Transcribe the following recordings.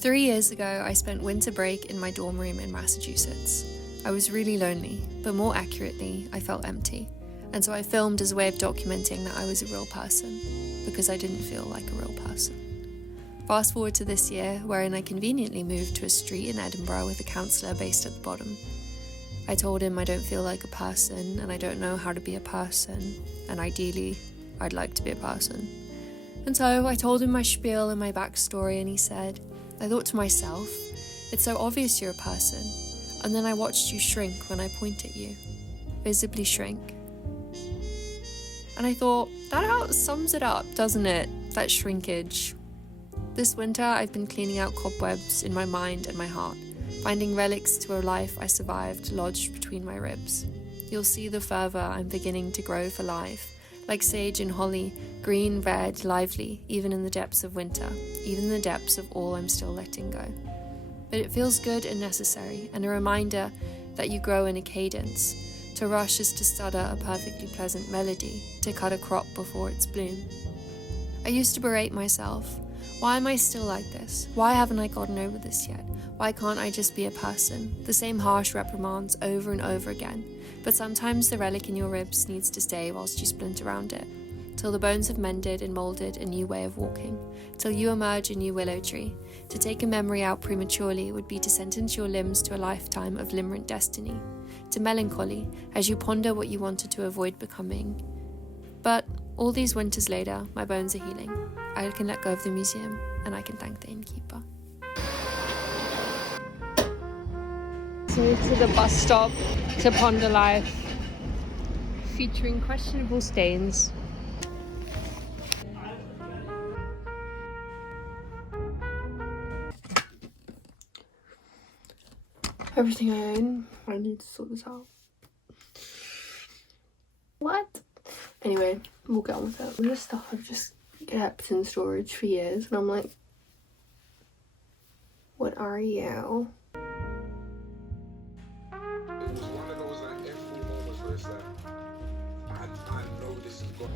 3 years ago, I spent winter break in my dorm room in Massachusetts. I was really lonely, but more accurately, I felt empty. And so I filmed as a way of documenting that I was a real person, because I didn't feel like a real person. Fast forward to this year, wherein I conveniently moved to a street in Edinburgh with a counsellor based at the bottom. I told him I don't feel like a person, and I don't know how to be a person, and ideally, I'd like to be a person. And so I told him my spiel and my backstory, and he said, I thought to myself, it's so obvious you're a person, and then I watched you shrink when I point at you, visibly shrink. And I thought, that sums it up, doesn't it? That shrinkage. This winter, I've been cleaning out cobwebs in my mind and my heart, finding relics to a life I survived lodged between my ribs. You'll see the fervour I'm beginning to grow for life, like sage and holly, green, red, lively, even in the depths of winter, even in the depths of all I'm still letting go. But it feels good and necessary, and a reminder that you grow in a cadence. To rush is to stutter a perfectly pleasant melody, to cut a crop before its bloom. I used to berate myself. Why am I still like this? Why haven't I gotten over this yet? Why can't I just be a person? The same harsh reprimands over and over again. But sometimes the relic in your ribs needs to stay whilst you splint around it, till the bones have mended and moulded a new way of walking, till you emerge a new willow tree. To take a memory out prematurely would be to sentence your limbs to a lifetime of limerent destiny, to melancholy as you ponder what you wanted to avoid becoming. But all these winters later, my bones are healing. I can let go of the museum, and I can thank the innkeeper. To the bus stop to ponder life, featuring questionable stains. Everything I own, I need to sort this out. What? Anyway, we'll get on with it. This stuff I've just kept in storage for years, and I'm like, what are you? It was one of those like F4 moments where it's like, I know this is gone.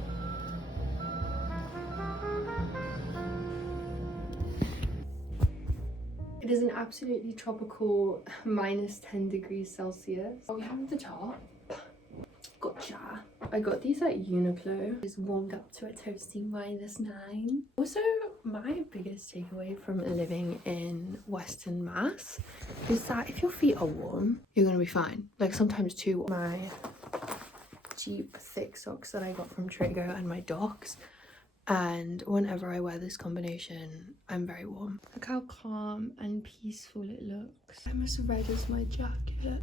It is an absolutely tropical -10 degrees Celsius. Oh, we have the top. Gotcha. I got these at Uniqlo. It's warmed up to a toasty -9. Also, my biggest takeaway from living in Western Mass is that if your feet are warm, you're gonna be fine. Like sometimes too warm. My cheap thick socks that I got from Trago and my Docs, and whenever I wear this combination, I'm very warm. Look how calm and peaceful it looks. I'm as red as my jacket.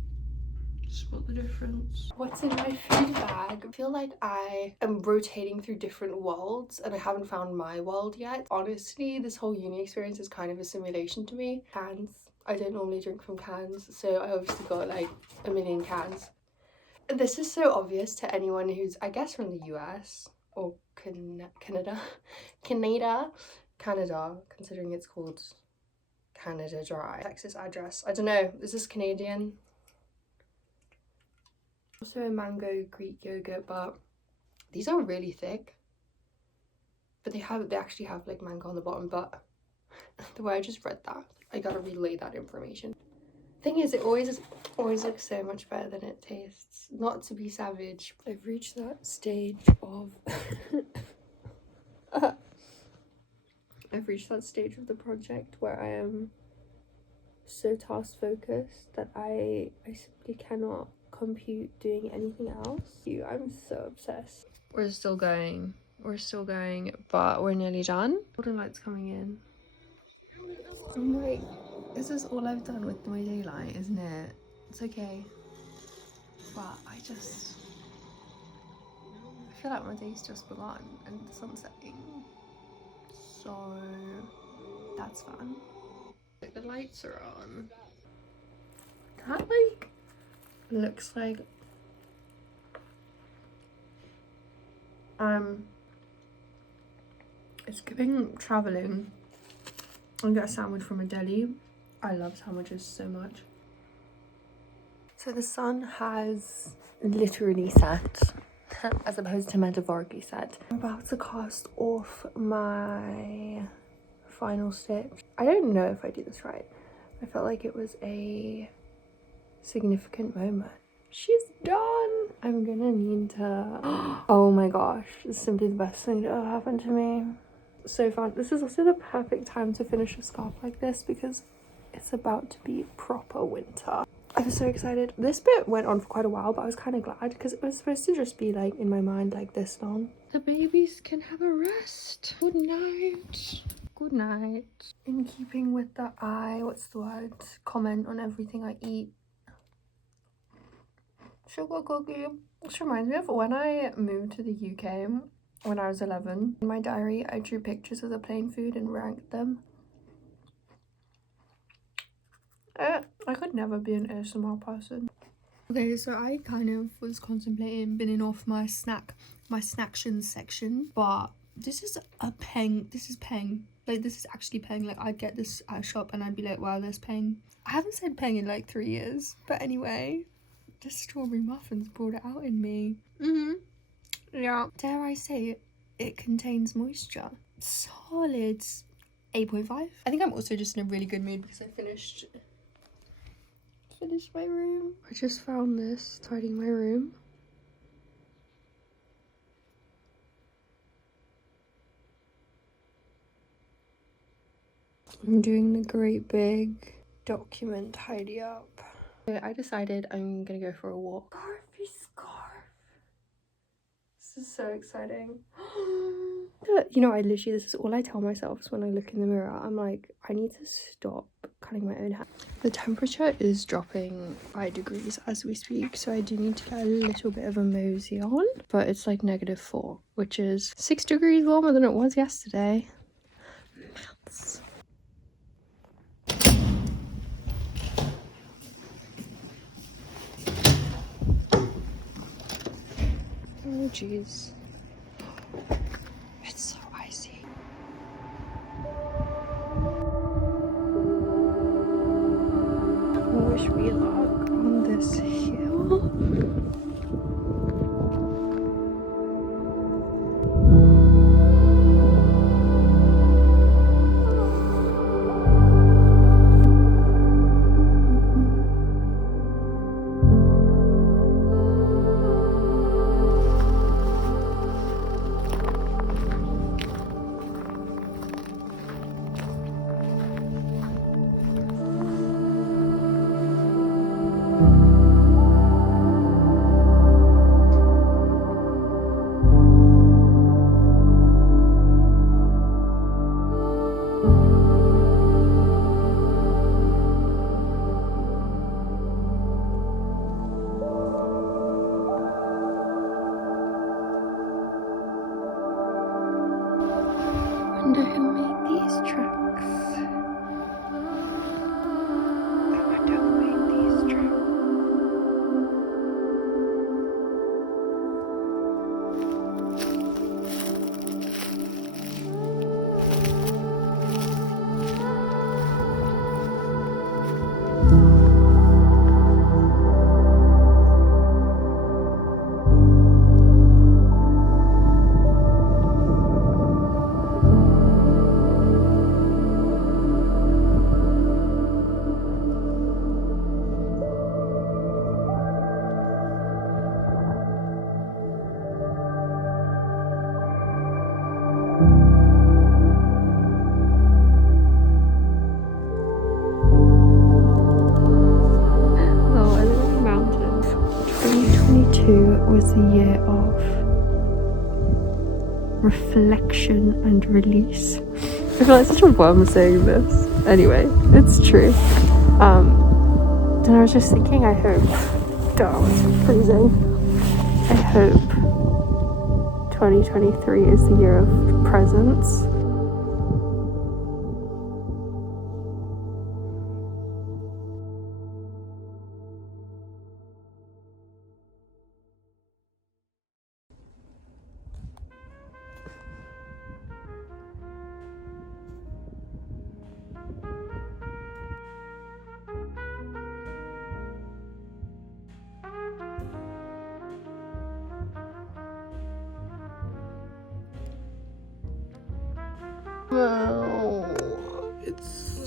Spot the difference. What's in my food bag? I feel like I am rotating through different worlds and I haven't found my world yet. Honestly, this whole uni experience is kind of a simulation to me. Cans. I don't normally drink from cans, so I obviously got like a million cans. This is so obvious to anyone who's, I guess, from the US or Canada, considering it's called Canada Dry. Texas address. I don't know. Is this Canadian? Also a mango Greek yogurt, but these are really thick. But they actually have like mango on the bottom, but the way I just read that, I gotta relay that information. Thing is, it always looks so much better than it tastes. Not to be savage. I've reached that stage of I've reached that stage of the project where I am so task focused that I simply cannot compute doing anything else. I'm so obsessed. We're still going, but we're nearly done. Golden light's coming in. I'm like, this is all I've done with my daylight, isn't it? It's okay, but I feel like my day's just begun and the sun's setting, so that's fun. The lights are on. That like looks like it's giving traveling and get a sandwich from a deli. I love sandwiches so much. So the sun has literally set, as opposed to metaphorically set. I'm about to cast off my final stitch. I don't know if I do this right. I felt like it was a significant moment. She's done. I'm gonna need to oh my gosh, it's simply the best thing that ever happened to me. So fun. This is also the perfect time to finish a scarf like this because it's about to be proper winter. I was so excited. This bit went on for quite a while, but I was kind of glad because it was supposed to just be like in my mind like this long. The babies can have a rest. Good night. Good night. In keeping with the comment on everything I eat. Sugar cookie. This reminds me of when I moved to the UK when I was 11. In my diary, I drew pictures of the plain food and ranked them. I could never be an ASMR person. Okay, so I kind of was contemplating binning off my snaction section, but this is peng. Like, this is actually peng. Like, I'd get this at a shop and I'd be like, wow, there's peng. I haven't said peng in like 3 years, but anyway, the strawberry muffins brought it out in me. Yeah. Dare I say it contains moisture. Solid 8.5. I think I'm also just in a really good mood because I finished my room. I just found this tidying my room. I'm doing the great big document tidy up. Okay, I decided I'm gonna go for a walk. Scarf. This is so exciting. You know, this is all I tell myself is when I look in the mirror. I'm like, I need to stop cutting my own hair. The temperature is dropping by degrees as we speak, so I do need to get a little bit of a mosey on. But it's like -4, which is 6 degrees warmer than it was yesterday. Maths. Oh jeez. It's so icy. Wish me luck on this hill. Wonder who made these tracks. I wonder who made these tracks. Was the year of reflection and release. I feel like such a bum saying this. Anyway, it's true. Then I was just thinking, I hope, it's freezing. I hope 2023 is the year of presents. Oh, it's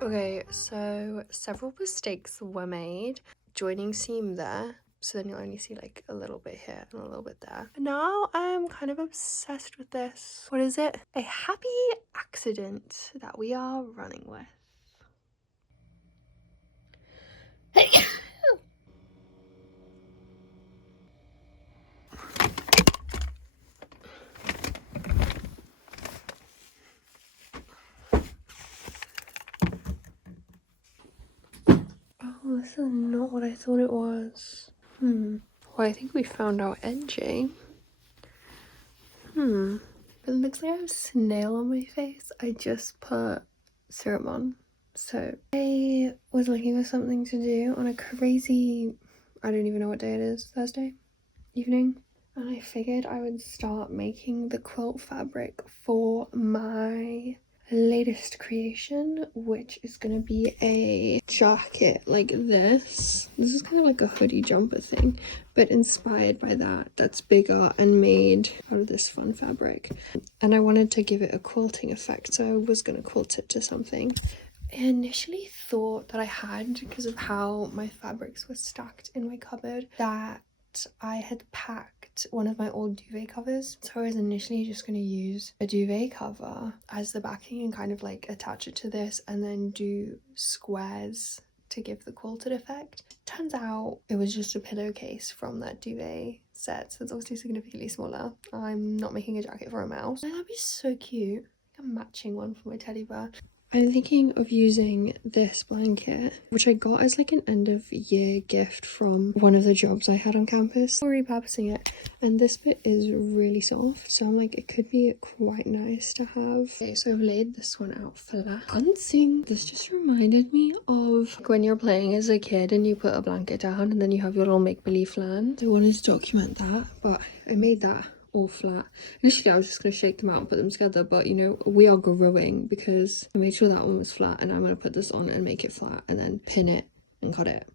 Okay, so several mistakes were made. Joining seam there, so then you'll only see like a little bit here and a little bit there. Now I'm kind of obsessed with this. What is it? A happy accident that we are running with. Oh, this is not what I thought it was. Well, I think we found our edging. It looks like I have a snail on my face. I just put serum on. So I was looking for something to do on a crazy, I don't even know what day it is, Thursday evening. And I figured I would start making the quilt fabric for my latest creation, which is gonna be a jacket like this. This is kind of like a hoodie jumper thing, but inspired by that. That's bigger and made out of this fun fabric. And I wanted to give it a quilting effect, so I was gonna quilt it to something. I initially thought that I had, because of how my fabrics were stacked in my cupboard, that I had packed one of my old duvet covers. So I was initially just going to use a duvet cover as the backing and kind of like attach it to this and then do squares to give the quilted effect. Turns out it was just a pillowcase from that duvet set, so it's obviously significantly smaller. I'm not making a jacket for a mouse. That'd be so cute. A matching one for my teddy bear. I'm thinking of using this blanket, which I got as like an end of year gift from one of the jobs I had on campus. I'm repurposing it, and this bit is really soft, so I'm like, it could be quite nice to have. Okay, so I've laid this one out flat. Dancing. This just reminded me of when you're playing as a kid and you put a blanket down and then you have your little make-believe land. I wanted to document that, but I made that all flat. Initially I was just going to shake them out and put them together, but you know, we are growing, because I made sure that one was flat, and I'm going to put this on and make it flat and then pin it and cut it.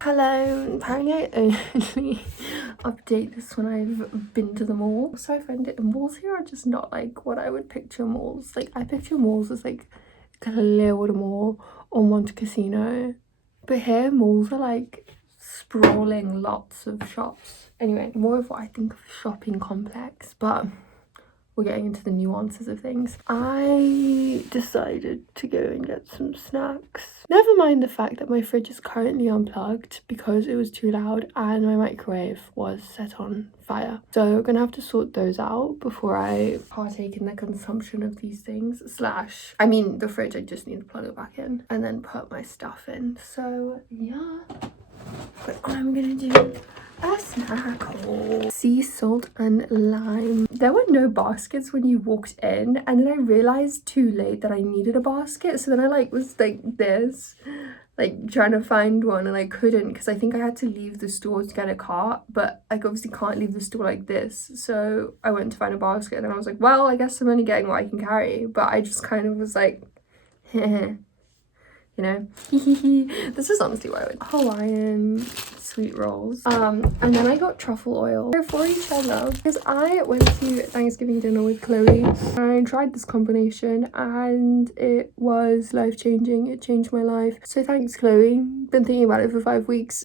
Hello, apparently I only update this when I've been to the mall. So I find it, malls here are just not like what I would picture malls. Like, I picture malls as like Clearwater Mall or Montecasino. But here, malls are like sprawling lots of shops. Anyway, more of what I think of a shopping complex, but we're getting into the nuances of things. I decided to go and get some snacks. Never mind the fact that my fridge is currently unplugged because it was too loud and my microwave was set on fire. So we're gonna have to sort those out before I partake in the consumption of these things. I mean, the fridge, I just need to plug it back in and then put my stuff in. So yeah, but I'm gonna do a snack haul. Sea salt and lime. There were no baskets when you walked in, and then I realized too late that I needed a basket, so then I was like this, like trying to find one, and I couldn't because I think I had to leave the store to get a cart, but I obviously can't leave the store like this, so I went to find a basket and then I was like, well, I guess I'm only getting what I can carry. But I just kind of was like, you know. This is honestly what I would. Hawaiian sweet rolls. And then I got truffle oil. They're for each other because I went to Thanksgiving dinner with Chloe. I tried this combination and it was life-changing. It changed my life. So thanks, Chloe. Been thinking about it for 5 weeks.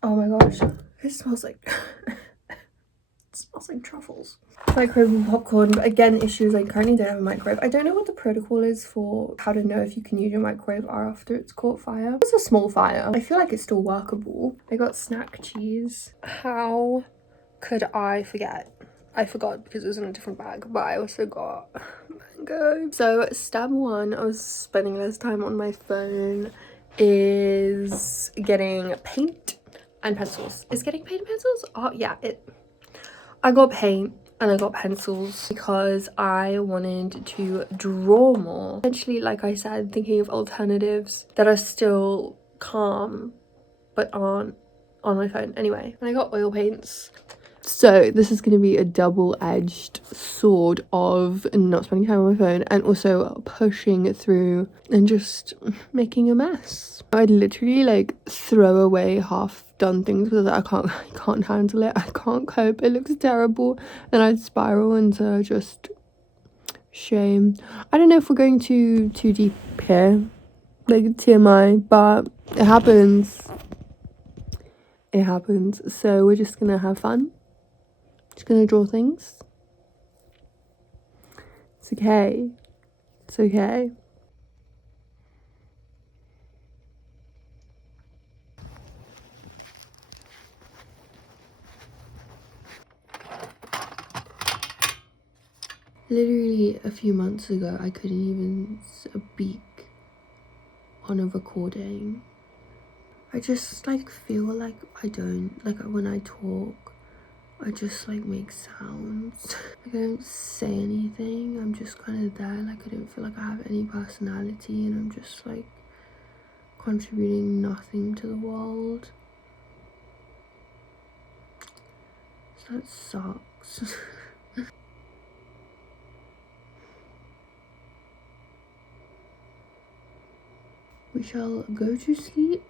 Oh my gosh, it smells like it smells like truffles. Microwave and popcorn, but again, issues, I currently don't have a microwave. I don't know what the protocol is for how to know if you can use your microwave after it's caught fire. It's a small fire. I feel like it's still workable. I got snack cheese. How could I forget? I forgot because it was in a different bag, but I also got mango. So step one, I was spending less time on my phone, is getting paint and pencils. Is getting paint and pencils? Oh yeah, I got paint and I got pencils because I wanted to draw more. Essentially, like I said, thinking of alternatives that are still calm but aren't on my phone. Anyway, and I got oil paints. So this is going to be a double-edged sword of not spending time on my phone and also pushing through and just making a mess. I'd literally like throw away half done things because I can't handle it. I can't cope. It looks terrible. Then I'd spiral into just shame. I don't know if we're going too deep here, like TMI, but it happens. It happens. So we're just gonna have fun. Just gonna draw things. It's okay. It's okay. Literally a few months ago, I couldn't even speak on a recording. I just like feel like I don't, like when I talk, I just like make sounds. Like I don't say anything. I'm just kind of there. Like I don't feel like I have any personality and I'm just like contributing nothing to the world. So that sucks. We shall go to sleep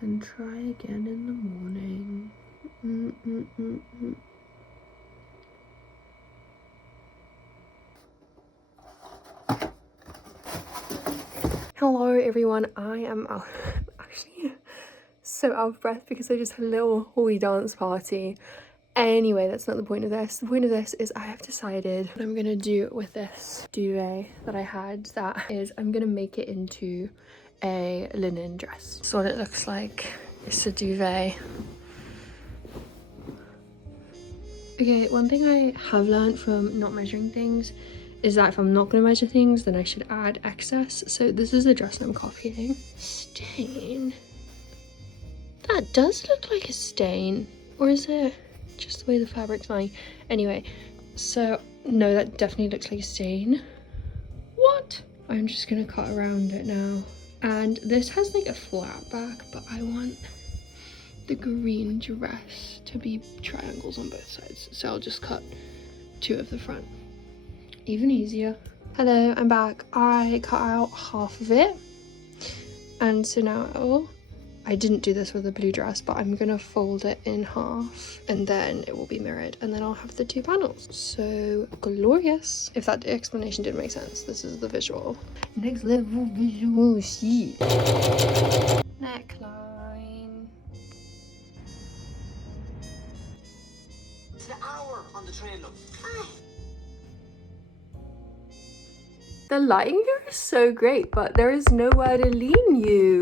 and try again in the morning. Hello everyone, I am actually so out of breath because I just had a little Hawaii dance party. Anyway, that's not the point of this. The point of this is I have decided what I'm gonna do with this duvet that I had. That is, I'm gonna make it into a linen dress. That's what it looks like. It's a duvet. Okay, one thing I have learned from not measuring things is that if I'm not going to measure things, then I should add excess. So this is the dress I'm copying. Stain. That does look like a stain. Or is it just the way the fabric's lying? Anyway, so no, that definitely looks like a stain. What? I'm just going to cut around it now. And this has like a flat back, but I want the green dress to be triangles on both sides. So I'll just cut 2 of the front. Even easier. Hello, I'm back. I cut out half of it. And so now, I didn't do this with a blue dress, but I'm gonna fold it in half and then it will be mirrored and then I'll have the 2 panels. So glorious. If that explanation didn't make sense, this is the visual. Next level visual sheet. Neckline. It's an hour on the train, look. The lighting here is so great, but there is nowhere to lean you.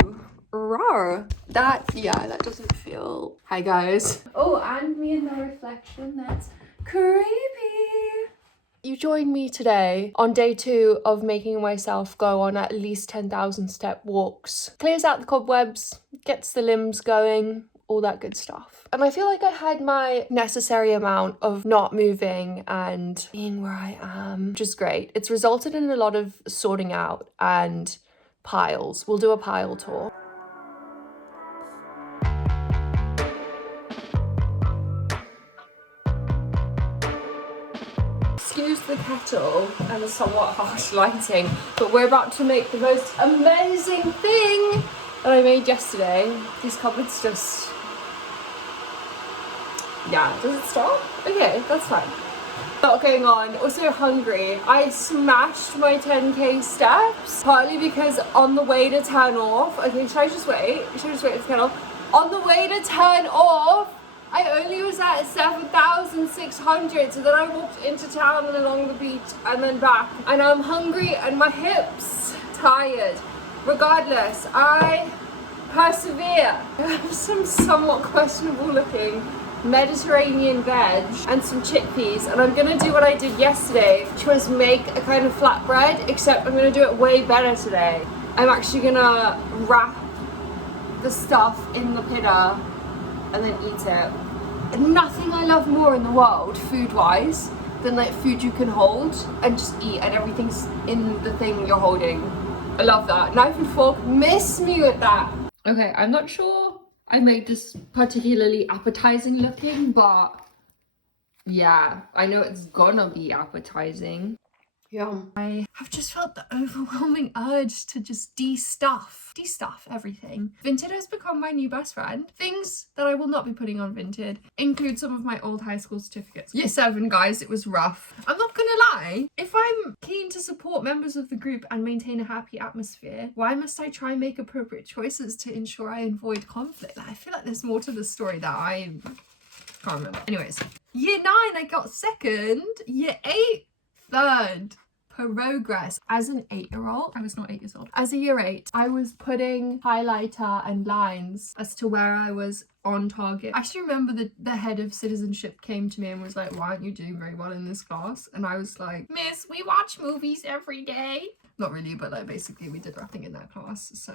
Rawr. That doesn't feel... Hi guys. Oh, and me in the reflection, that's creepy. You joined me today on day 2 of making myself go on at least 10,000 step walks. Clears out the cobwebs, gets the limbs going, all that good stuff. And I feel like I had my necessary amount of not moving and being where I am, which is great. It's resulted in a lot of sorting out and piles. We'll do a pile tour. excuse the kettle and the somewhat harsh lighting, but we're about to make the most amazing thing that I made yesterday. These cupboards just... yeah, does it stop? Okay, that's fine. Lot going on. Also hungry. I smashed my 10k steps, partly because on the way to turn off, okay, should I just wait for the kettle? On the way to turn off, I only was at 7,600, so then I walked into town and along the beach and then back, and I'm hungry and my hips tired. Regardless, I persevere. I have some somewhat questionable looking Mediterranean veg and some chickpeas, and I'm gonna do what I did yesterday, which was make a kind of flatbread, except I'm gonna do it way better today. I'm actually gonna wrap the stuff in the pita and then eat it. And nothing I love more in the world, food-wise, than like food you can hold and just eat, and everything's in the thing you're holding. I love that. Knife and fork, miss me with that. Okay, I'm not sure I made this particularly appetizing looking, but yeah, I know it's gonna be appetizing. Yeah. I have just felt the overwhelming urge to just de-stuff everything. Vinted has become my new best friend. Things that I will not be putting on Vinted include some of my old high school certificates. Year 7, guys, it was rough. I'm not gonna lie, if I'm keen to support members of the group and maintain a happy atmosphere, why must I try and make appropriate choices to ensure I avoid conflict? I feel like there's more to the story that I can't remember. Anyways, year 9 I got 2nd, year 8 3rd. Progress. As an 8-year-old, I was not 8 years old. As a year 8, I was putting highlighter and lines as to where I was on target. I actually remember the head of citizenship came to me and was like, why aren't you doing very well in this class? And I was like, miss, we watch movies every day. Not really, but like basically we did nothing in that class. So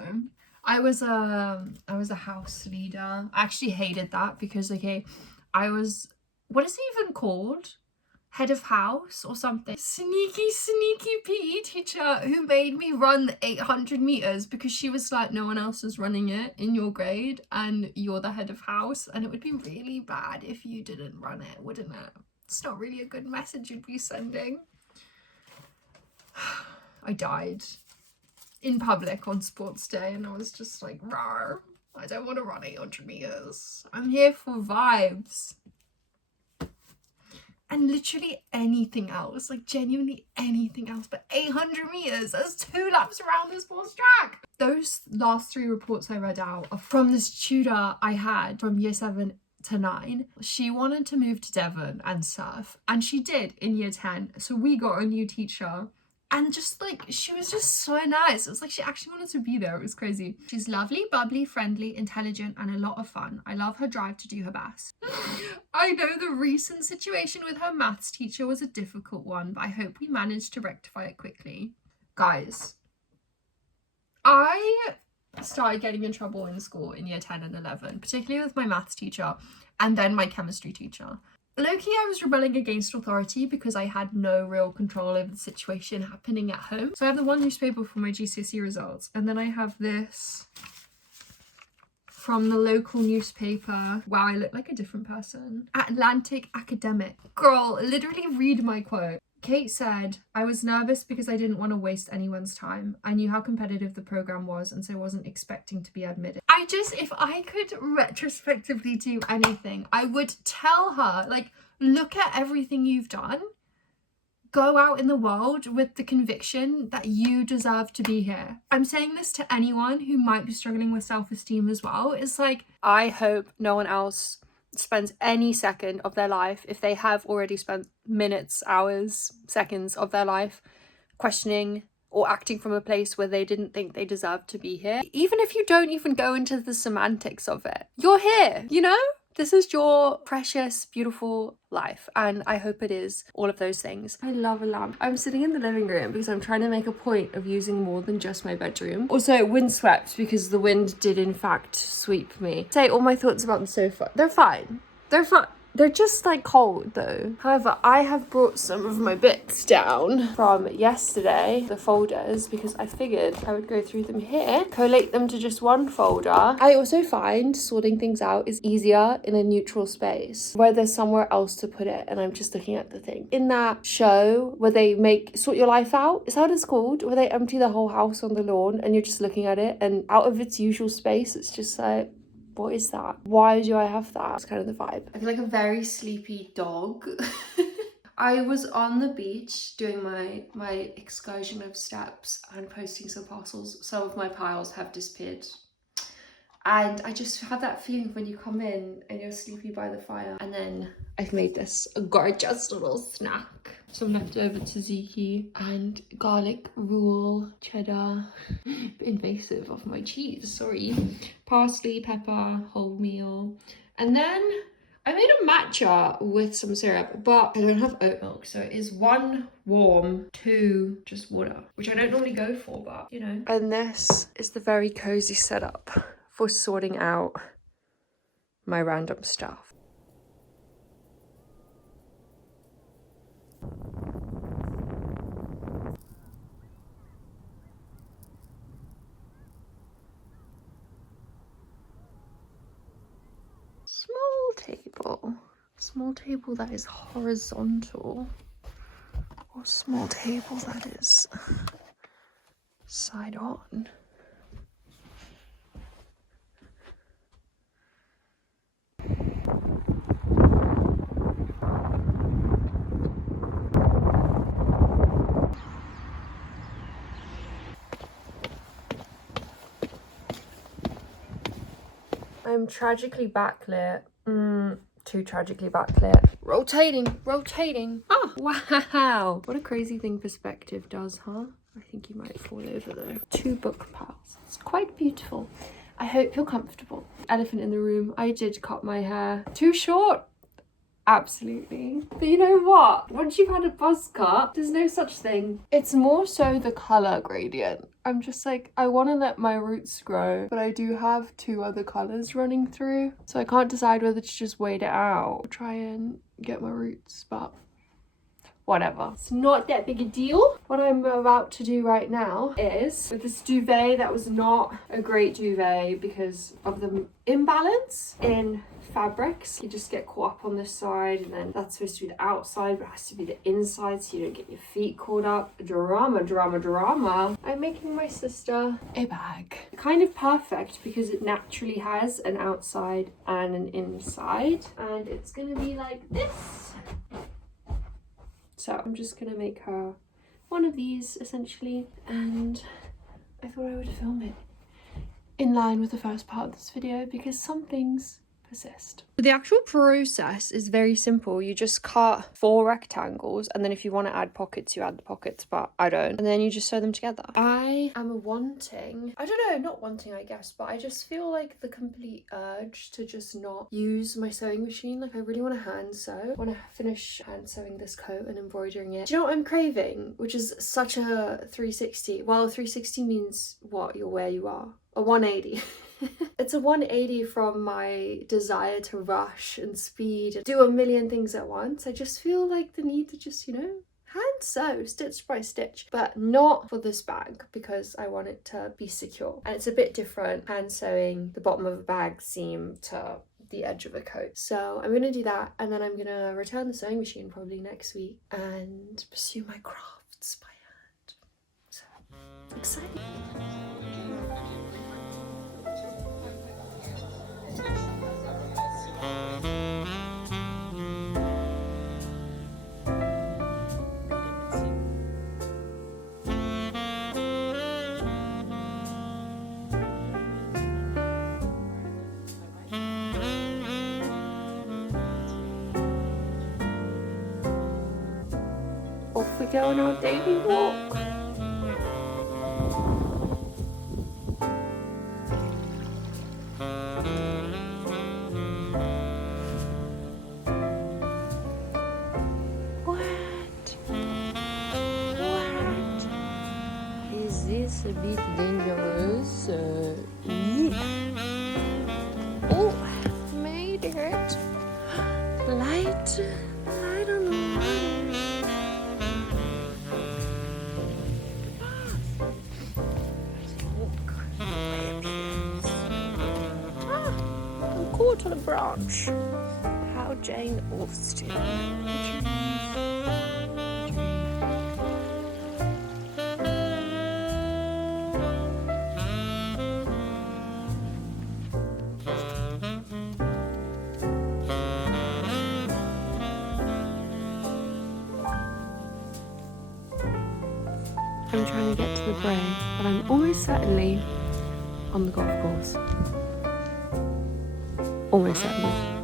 I was a house leader. I actually hated that because, okay, I was, what is it even called? Head of house or something. Sneaky PE teacher who made me run 800 meters because she was like, no one else is running it in your grade and you're the head of house, and it would be really bad if you didn't run it, wouldn't it? It's not really a good message you'd be sending. I died in public on sports day and I was just like, rawr, I don't want to run 800 meters. I'm here for vibes. And literally anything else, like genuinely anything else, but 800 meters, that's 2 laps around the sports track. Those last 3 reports I read out are from this tutor I had from year 7 to 9. She wanted to move to Devon and surf, and she did in year 10. So we got a new teacher, and just like, she was just so nice. It was like she actually wanted to be there. It was crazy. She's lovely, bubbly, friendly, intelligent, and a lot of fun. I love her drive to do her best. I know the recent situation with her maths teacher was a difficult one, but I hope we managed to rectify it quickly. Guys, I started getting in trouble in school in year 10 and 11, particularly with my maths teacher and then my chemistry teacher. Low-key, I was rebelling against authority because I had no real control over the situation happening at home. So I have the one newspaper for my GCSE results, and then I have this from the local newspaper. Wow, I look like a different person. Atlantic Academic. Girl, literally read my quote. Kate said, I was nervous because I didn't want to waste anyone's time. I knew how competitive the program was, and so I wasn't expecting to be admitted. If I could retrospectively do anything, I would tell her, like, look at everything you've done. Go out in the world with the conviction that you deserve to be here. I'm saying this to anyone who might be struggling with self-esteem as well. It's like, I hope no one else spends any second of their life, if they have already spent minutes, hours, seconds of their life questioning or acting from a place where they didn't think they deserved to be here. Even if you don't even go into the semantics of it, you're here, you know? This is your precious, beautiful life, and I hope it is all of those things. I love a lamp. I'm sitting in the living room because I'm trying to make a point of using more than just my bedroom. Also, windswept because the wind did in fact sweep me. Say all my thoughts about the sofa. They're fine. They're fine. They're just like cold though. However, I have brought some of my bits down from yesterday, the folders, because I figured I would go through them here, collate them to just one folder. I also find sorting things out is easier in a neutral space where there's somewhere else to put it and I'm just looking at the thing. In that show where they make Sort Your Life Out, is that what it's called? Where they empty the whole house on the lawn and you're just looking at it and out of its usual space, it's just like, what is that? Why do I have that? It's kind of the vibe. I feel like a very sleepy dog. I was on the beach doing my excursion of steps and posting some parcels. Some of my piles have disappeared. And I just had that feeling when you come in and you're sleepy by the fire. And then I've made this gorgeous little snack. Some leftover tzatziki and garlic roll, cheddar, bit invasive of my cheese, sorry. Parsley, pepper, wholemeal. And then I made a matcha with some syrup, but I don't have oat milk. So it is 1 warm, 2 just water, which I don't normally go for, but you know. And this is the very cozy setup for sorting out my random stuff. Small table that is horizontal, or small table that is side on. I'm tragically backlit. Too tragically backlit. Rotating. Oh, wow. What a crazy thing perspective does, huh? I think you might fall over though. 2 book piles. It's quite beautiful. I hope you're comfortable. Elephant in the room. I did cut my hair. Too short? Absolutely. But you know what? Once you've had a buzz cut, there's no such thing. It's more so the colour gradient. I'm just like, I want to let my roots grow, but I do have 2 other colours running through. So I can't decide whether to just wait it out or try and get my roots, but whatever. It's not that big a deal. What I'm about to do right now is, with this duvet that was not a great duvet because of the imbalance in fabrics, you just get caught up on this side, and then that's supposed to be the outside, but it has to be the inside so you don't get your feet caught up. Drama. I'm making my sister a bag. Kind of perfect because it naturally has an outside and an inside, and it's gonna be like this. So I'm just gonna make her one of these essentially, and I thought I would film it in line with the first part of this video because some things persist. The actual process is very simple. You just cut 4 rectangles, and then if you want to add pockets, you add the pockets, but I don't. And then you just sew them together. I am not wanting, I guess, but I just feel like the complete urge to just not use my sewing machine. Like, I really want to hand sew. I want to finish hand sewing this coat and embroidering it. Do you know what I'm craving? Which is such a 360. Well, 360 means what? You're where you are. A 180. It's a 180 from my desire to rush and speed and do a million things at once. I just feel like the need to just, hand sew stitch by stitch, but not for this bag because I want it to be secure. And it's a bit different hand sewing the bottom of a bag seam to the edge of a coat. So I'm gonna do that, and then I'm gonna return the sewing machine probably next week and pursue my crafts by hand. So exciting. Off we go on our daily walk. Is a bit dangerous. Oh, made it. Like caught on a branch. How Jane Austen. I'm trying to get to the brae, but I'm almost certainly on the golf course. Almost certainly.